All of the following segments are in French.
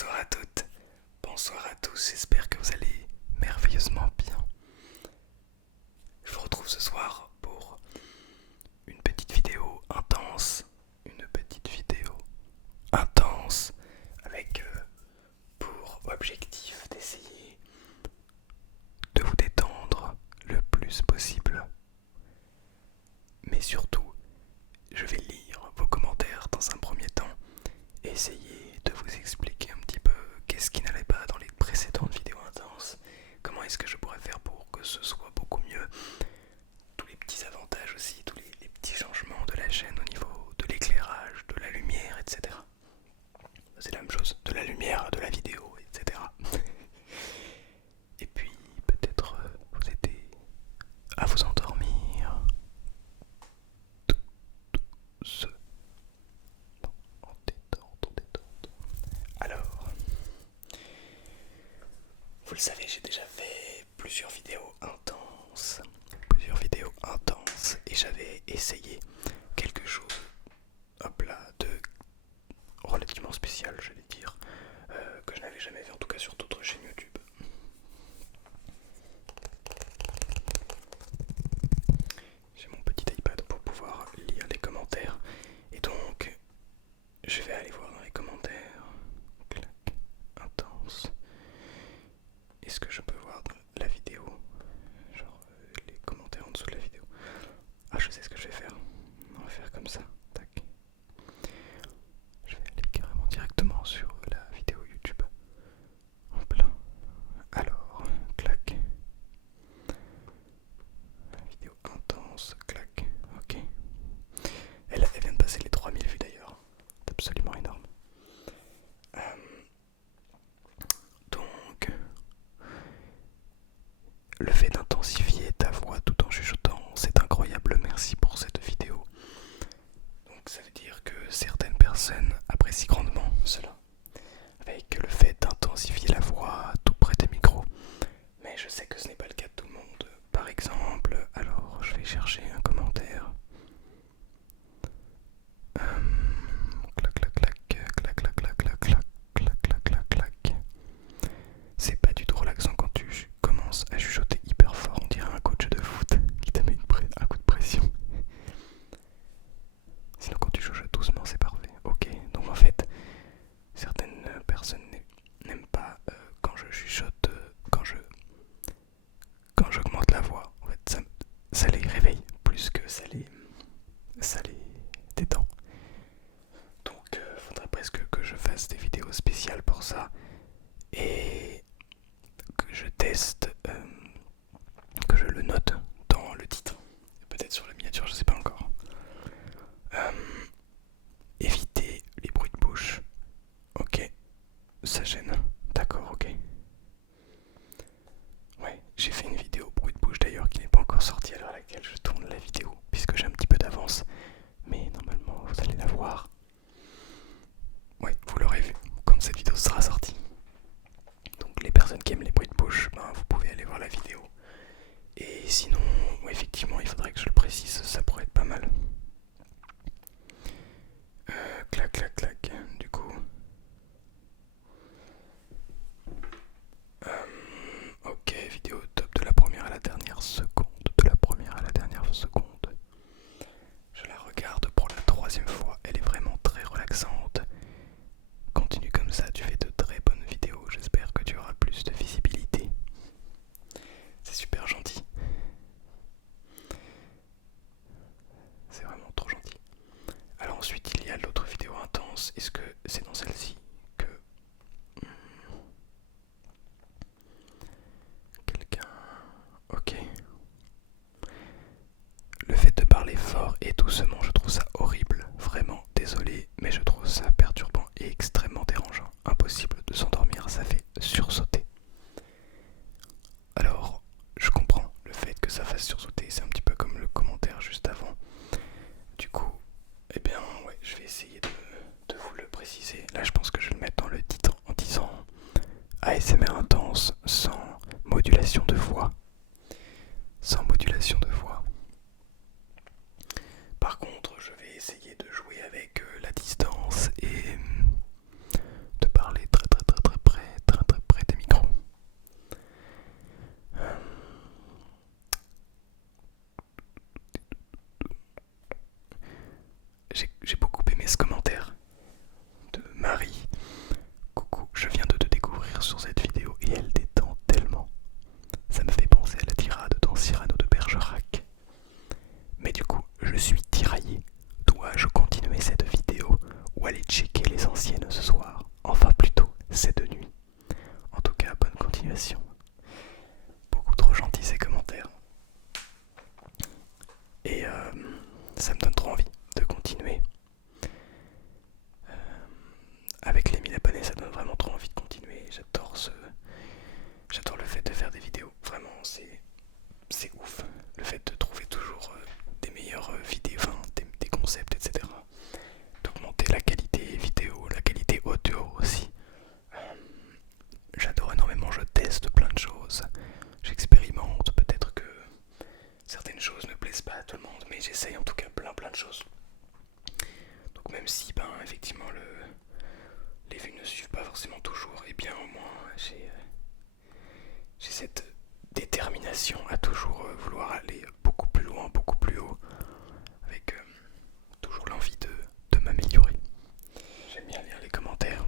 Bonsoir à toutes, bonsoir à tous, j'espère que vous allez merveilleusement bien. Je vous retrouve ce soir pour une petite vidéo intense, avec pour objectif d'essayer de vous détendre le plus possible. Mais surtout, je vais lire vos commentaires dans un premier temps et essayer de vous expliquer un petit peu qu'est-ce qui n'allait pas dans les précédentes vidéos intenses, comment est-ce que je pourrais faire pour que ce soit beaucoup mieux, tous les petits avantages aussi, tous les petits changements de la chaîne au niveau de l'éclairage, de la lumière, etc. C'est la même chose, de la lumière, de la vidéo, etc. Et puis peut-être vous aider à vous endormir. Ce en détente. Alors, vous le savez, j'ai déjà fait plusieurs vidéos intenses, et j'avais essayé quelque chose, hop là, de relativement spécial, j'allais dire, que je n'avais jamais vu en tout cas sur d'autres chaînes YouTube. J'ai mon petit iPad pour pouvoir lire les commentaires, et donc je vais aller voir dans les commentaires. Clac, intense. Est-ce que je peux voir la vidéo, genre les commentaires en dessous de la vidéo? Ah, je sais ce que je vais faire. On va faire comme ça. Tac. Je vais aller carrément directement sur la vidéo YouTube. En plein. Alors, clac. Vidéo intense, clac. Ok. Elle vient de passer les 3000 vues d'ailleurs. C'est absolument énorme. Euh, donc, le fait d'intensifier ta voix tout en chuchotant, c'est incroyable. Merci pour cette vidéo. Donc ça veut dire que certaines personnes apprécient grandement cela, avec le fait d'intensifier la voix tout près des micros. Mais je sais que ce n'est pas le cas de tout le monde. Par exemple, alors je vais chercher un commentaire. Clac clac clac, clac clac clac clac clac clac clac clac clac. C'est pas du tout relaxant quand tu commences à chuchoter hyper fort. On dirait un coach de foot qui te met un coup de pression. Sinon quand tu chuchotes doucement c'est parfait. Ok, donc en fait certaines personnes n'aiment pas quand je chuchote, quand j'augmente la voix. En fait ça les réveille plus que ça les détend. Donc faudrait presque que je fasse des vidéos spéciales pour ça et que je teste, que je le note dans le titre, peut-être sur la miniature, je sais pas encore. Éviter les bruits de bouche. Ok, ça gêne. D'accord, ok. Ouais, j'ai fait une vidéo bruit de bouche d'ailleurs qui n'est pas encore sortie à l'heure à laquelle je tourne la vidéo, puisque j'ai un petit peu d'avance. Mais normalement, vous allez la voir. Ouais, vous l'aurez vu quand cette vidéo sera sortie. Donc les personnes qui aiment les bruits de bouche, ben, vous pouvez aller voir la vidéo. Et sinon, ouais, effectivement, il faudrait que je le précise, ça pourrait être pas mal. Clac, clac, clac, du coup. Ok, vidéo top de la première à la dernière seconde. Je la regarde pour la troisième fois, elle est vraiment très relaxante. Continue comme ça, tu fais de très bonnes vidéos, j'espère que tu auras plus de visibilité. C'est super gentil. C'est vraiment trop gentil. Alors ensuite il y a l'autre vidéo intense. Est-ce que c'est dans celle-ci que quelqu'un... Ok. Le fait de parler fort et doucement, je trouve ça horrible. Vraiment désolé, mais je trouve ça perturbant et extrêmement dérangeant. Impossible de s'endormir, ça fait sursauter. Alors, je comprends le fait que ça fasse sursauter, c'est un petit peu comme le commentaire juste avant. Du coup, eh bien, ouais, je vais essayer de vous le préciser. Là, je pense que je vais le mettre dans le titre en disant ASMR intense sans modulation de voix. Sans modulation de voix. Par contre, je vais essayer de jouer avec la distance et de parler très très très suis tiraillé. Dois-je continuer cette vidéo ou aller checker les anciennes ce soir? Enfin plutôt cette nuit. En tout cas, bonne continuation. Beaucoup trop gentils ces commentaires. Et ça me donne trop envie de continuer. Avec les 1000 abonnés, ça donne vraiment trop envie de continuer. J'adore le fait de faire des vidéos. Vraiment, c'est ouf. Le fait de trouver toujours des meilleures vidéos, enfin des concepts, etc. D'augmenter la qualité vidéo, la qualité audio aussi. J'adore énormément, je teste plein de choses. J'expérimente, peut-être que certaines choses ne plaisent pas à tout le monde, mais j'essaye en tout cas plein de choses. Donc même si effectivement les vues ne suivent pas forcément toujours, et bien au moins j'ai cette détermination à toujours vouloir aller beaucoup plus loin, beaucoup plus haut, avec toujours l'envie de m'améliorer. J'aime bien lire les commentaires.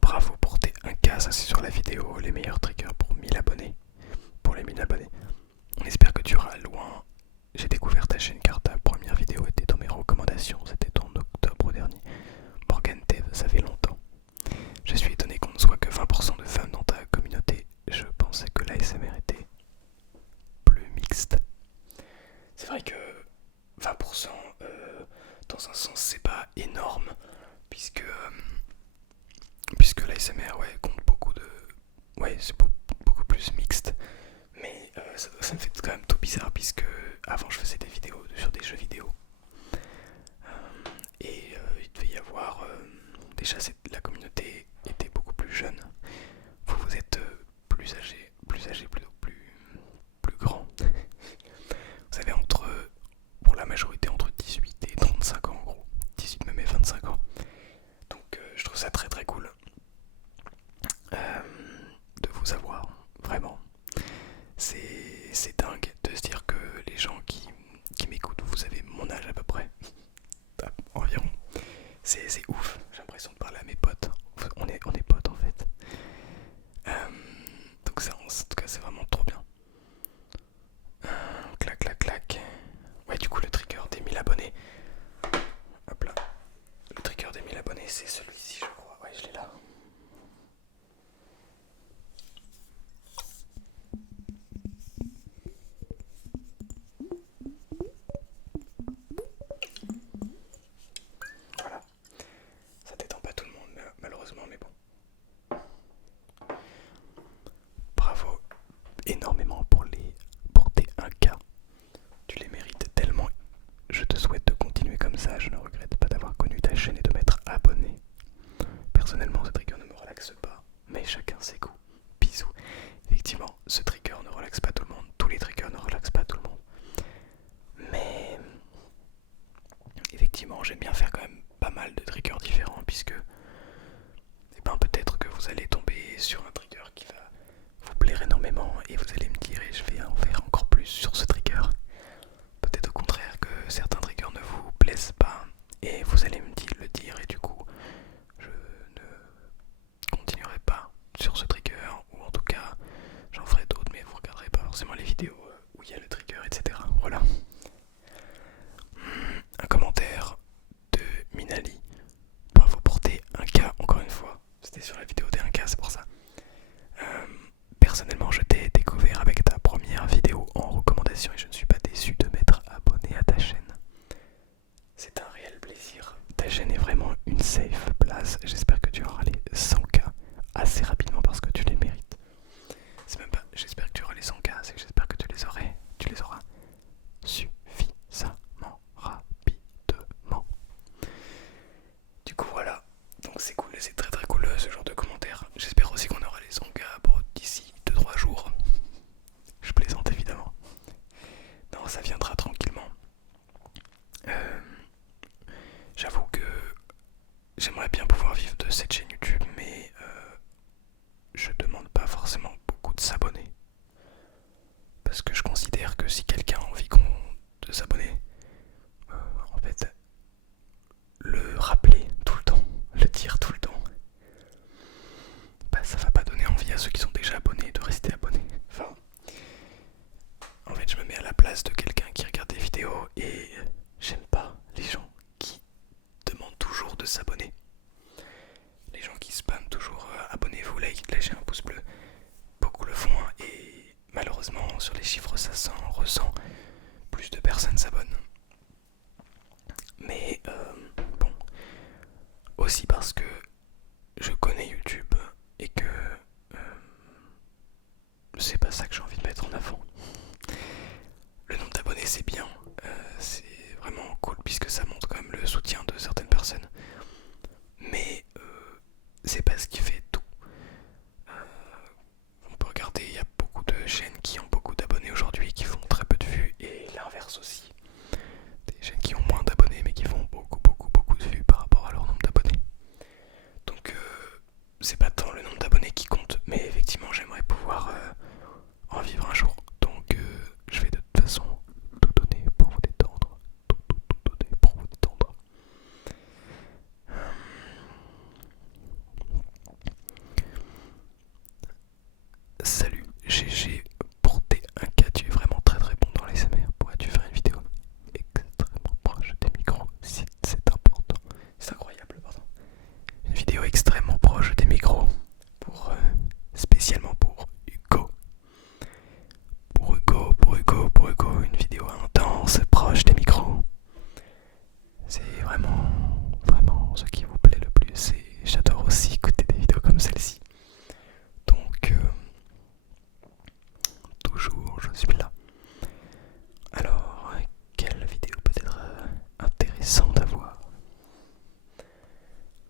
Bravo pour tes 1K, ça c'est sur la vidéo, les meilleurs triggers pour 1000 abonnés. Pour les 1000 abonnés. On espère que tu iras loin. J'ai découvert ta chaîne car ta première vidéo était dans mes recommandations, c'était en octobre dernier. Morgan Tev, ça fait longtemps. Je suis étonné qu'on ne soit que 20% de femmes dans ta communauté. Je pensais que l'ASMR était plus mixte. C'est vrai que 20% dans un sens c'est pas énorme puisque l'ASMR compte beaucoup de... Ouais, c'est beaucoup plus mixte. Mais ça me fait quand même tout bizarre puisque avant je faisais des vidéos sur des jeux vidéo. Et il devait y avoir... déjà la communauté était beaucoup plus jeune. Vous êtes plus âgé, plutôt plus grand. Vous avez pour la majorité entre 18 et 35 ans en gros. 18 même et 25 ans. Donc je trouve ça très cool de vous avoir, vraiment. C'est dingue de se dire que les gens qui m'écoutent, vous avez mon âge à peu près, environ. C'est ouf, j'ai l'impression de parler à mes potes. On est potes en fait. Donc ça, en tout cas c'est vraiment trop bien. Clac. Ouais, du coup le trigger des 1000 abonnés. Hop là. Le trigger des 1000 abonnés c'est celui-ci je crois. Ouais, je l'ai là. Voilà. Ça détend pas tout le monde malheureusement, mais bon. Bravo énormément pour tes 1K. Tu les mérites tellement. Je te souhaite de continuer comme ça. Je ne regrette pas d'avoir connu ta chaîne et de m'être abonné. Personnellement, ce trigger ne me relaxe pas, mais chacun ses goûts. Bisous. Effectivement, ce trigger ne relaxe pas tout le monde. Tous les triggers ne relaxent pas tout le monde. Mais effectivement, j'aime bien faire quand même pas mal de triggers différents puisque peut-être que vous allez tomber sur un trigger qui va vous plaire énormément et vous allez me dire et je vais en faire encore plus sur ce trigger. Peut-être au contraire que certains triggers ne vous plaisent pas et vous allez me le dire et du coup je ne continuerai pas sur ce trigger ou en tout cas j'en ferai d'autres mais vous regarderez pas forcément les vidéos où il y a le trigger, etc. Voilà. Un commentaire de Minali. Bravo pour tes 1K encore une fois. C'était sur la vidéo des 1K, c'est pour ça. Personnellement, je t'ai découvert avec ta première vidéo en recommandation et je ne suis pas déçu de m'être abonné à ta chaîne. C'est un réel plaisir. Ta chaîne est vraiment une safe place. J'espère que tu auras les 100K assez rapidement parce que tu les mérites. C'est même pas j'espère que tu auras les 100K, c'est que j'espère que tu les auras suffisamment rapidement. Du coup voilà, donc c'est cool, c'est très cool ce genre de commentaires. J'espère aussi qu'on aura les 100K d'ici 2-3 jours. Je plaisante évidemment. Non, ça viendra tranquillement. J'avoue que j'aimerais bien pouvoir vivre de cette chaîne YouTube, mais je demande pas forcément beaucoup de s'abonner. Parce que je considère que si quelqu'un a envie de s'abonner, en fait, le rappeler tout le temps, le dire tout le temps, ça va pas donner envie à ceux qui sont déjà abonnés de rester abonnés. Enfin, en fait, je me mets à la place de quelqu'un qui regarde des vidéos désabonne. Mais bon, aussi parce que je connais YouTube et que c'est pas ça que j'ai envie de mettre en avant. Le nombre d'abonnés c'est bien, c'est vraiment cool puisque ça montre quand même le soutien de certaines personnes. Mais c'est pas ce qui fait tout. On peut regarder, il y a beaucoup de chaînes qui ont beaucoup d'abonnés aujourd'hui et qui font très peu de vues, et l'inverse aussi. Des chaînes qui ont moins d'abonnés mais qui font beaucoup de vues par rapport à leur nombre d'abonnés. Donc c'est pas tant le nombre d'abonnés qui compte, mais effectivement j'aimerais pouvoir en vivre un jour. Donc je vais de toute façon tout donner pour vous détendre. Tout donner pour vous détendre. Salut GG pour T1K, tu es vraiment très bon dans les SMR. Pourrais-tu faire une vidéo extrêmement proche des micros si c'est important? C'est incroyable, pardon. Une vidéo extrêmement proche des micros pour spécialement pour Hugo. Pour Hugo, une vidéo intense, proche des micros. C'est vraiment ce qui vous plaît le plus, et j'adore aussi écouter des vidéos comme celle-ci. Donc, toujours je suis là. Alors, quelle vidéo peut être intéressante à voir?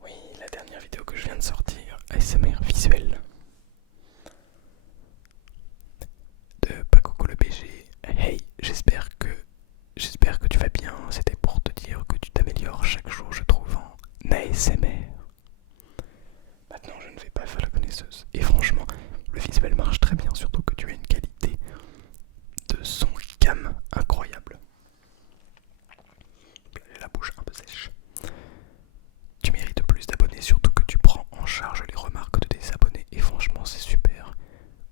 Oui, la dernière vidéo que je viens de sortir, ASMR visuel, de Pacoco le BG. Hey, j'espère que tu vas bien. C'était pour te dire que tu t'améliores chaque jour, je trouve, en ASMR. Maintenant, je ne vais pas faire la connaisseuse. Et franchement, le visuel marche très bien, surtout que tu as une qualité de son cam incroyable. La bouche un peu sèche. Tu mérites plus d'abonnés, surtout que tu prends en charge les remarques de tes abonnés. Et franchement, c'est super.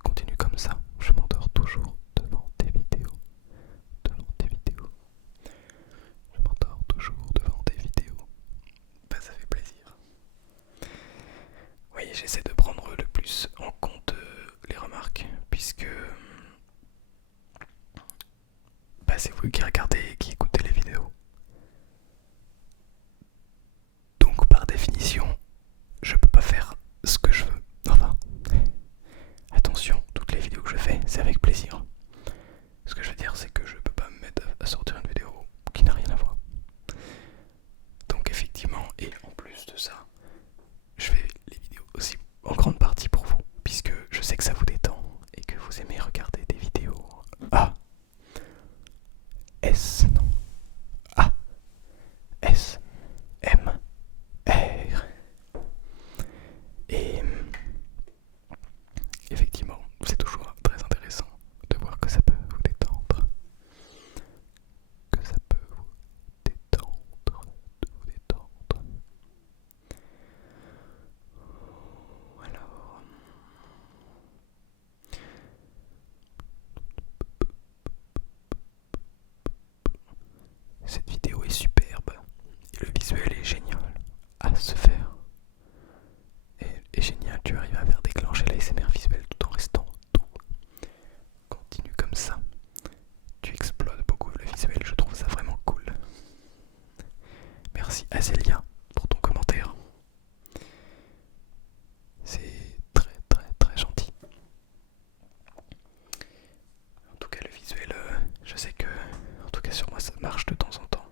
Continue comme ça. Je m'endors toujours devant tes vidéos. Je m'endors toujours devant tes vidéos. Bah, ça fait plaisir. Oui, j'essaie de prendre le plus en compte les remarques, puisque bah, c'est vous qui regardez et qui écoutez les vidéos. Donc par définition, je peux pas faire ce que je veux. Enfin, attention, toutes les vidéos que je fais, c'est avec plaisir. Ce que je veux dire, c'est que je peux pas me mettre à sortir une vidéo qui n'a rien à voir. Donc effectivement, et en plus de ça, je fais les vidéos aussi en grande partie pour vous, puisque je sais que ça vous détend et que vous aimez regarder des vidéos A, S, non, A, S, M, R. Et effectivement, c'est toujours très intéressant de voir que ça peut vous détendre. Que ça peut vous détendre, de vous détendre. Alors, cette vidéo est superbe et le visuel est génial à se faire. Et génial, tu arrives à faire déclencher l'ASMR visuel tout en restant doux. Continue comme ça. Tu exploses beaucoup le visuel, je trouve ça vraiment cool. Merci Azélia pour ton commentaire. C'est très gentil. En tout cas le visuel, je sais que en tout cas sur moi ça marche de temps en temps.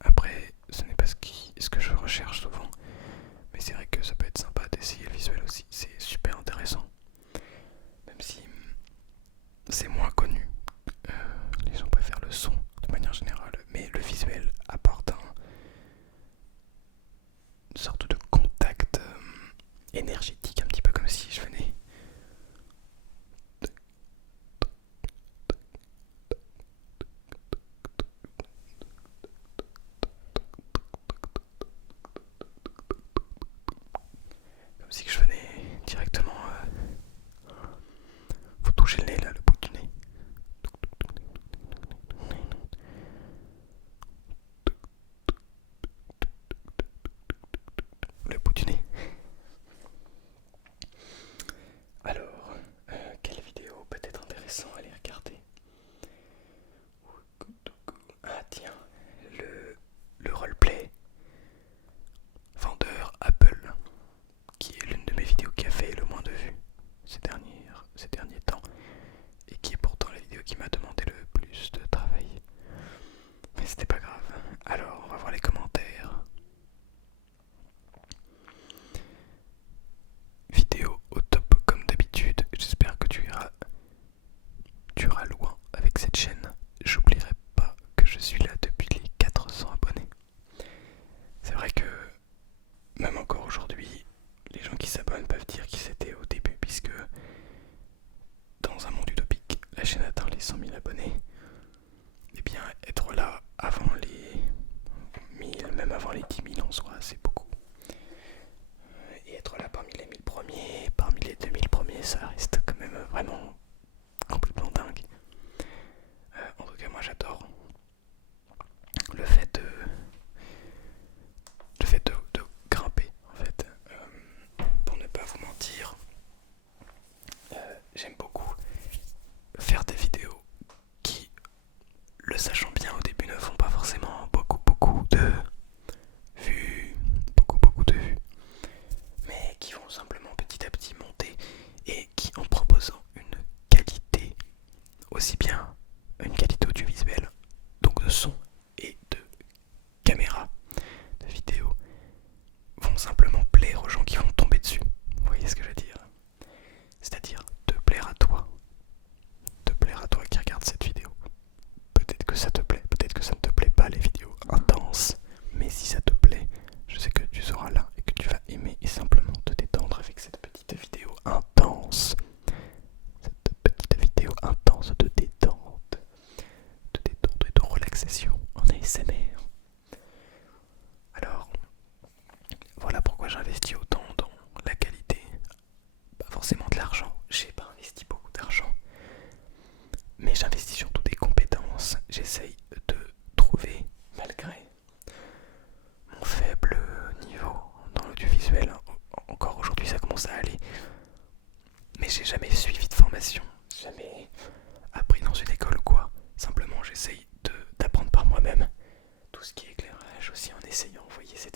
Après ce n'est pas ce que je recherche souvent, mais c'est vrai que ça peut être sympa d'essayer le visuel aussi, c'est super intéressant. Même si c'est moins connu, les gens préfèrent le son de manière générale, mais le visuel sachant bien, au début ne font pas forcément beaucoup de vues, beaucoup de vues, mais qui vont simplement petit à petit monter et qui, en proposant une qualité, aussi bien une qualité audiovisuelle, donc de son et de caméra, de vidéo, vont simplement plaire aux gens qui vont tomber dessus. Vous voyez ce que je veux dire? C'est-à-dire te plaire à toi qui regarde cette vidéo. Peut-être que ça te plaît, peut-être que ça ne te plaît pas les vidéos intenses, mais si ça te plaît, je sais que tu seras là et que tu vas aimer et simplement te détendre avec cette petite vidéo intense. Cette petite vidéo intense de détente et de relaxation en ASMR. Alors, voilà pourquoi j'investis autant dans la qualité. Pas forcément de l'argent, j'ai pas investi beaucoup d'argent, mais j'investis surtout des compétences. J'essaye de trouver, malgré mon faible niveau dans l'audiovisuel, encore aujourd'hui ça commence à aller, mais j'ai jamais suivi de formation, jamais appris dans une école ou quoi. Simplement j'essaye d'apprendre par moi-même tout ce qui est éclairage aussi en essayant. Vous voyez, c'est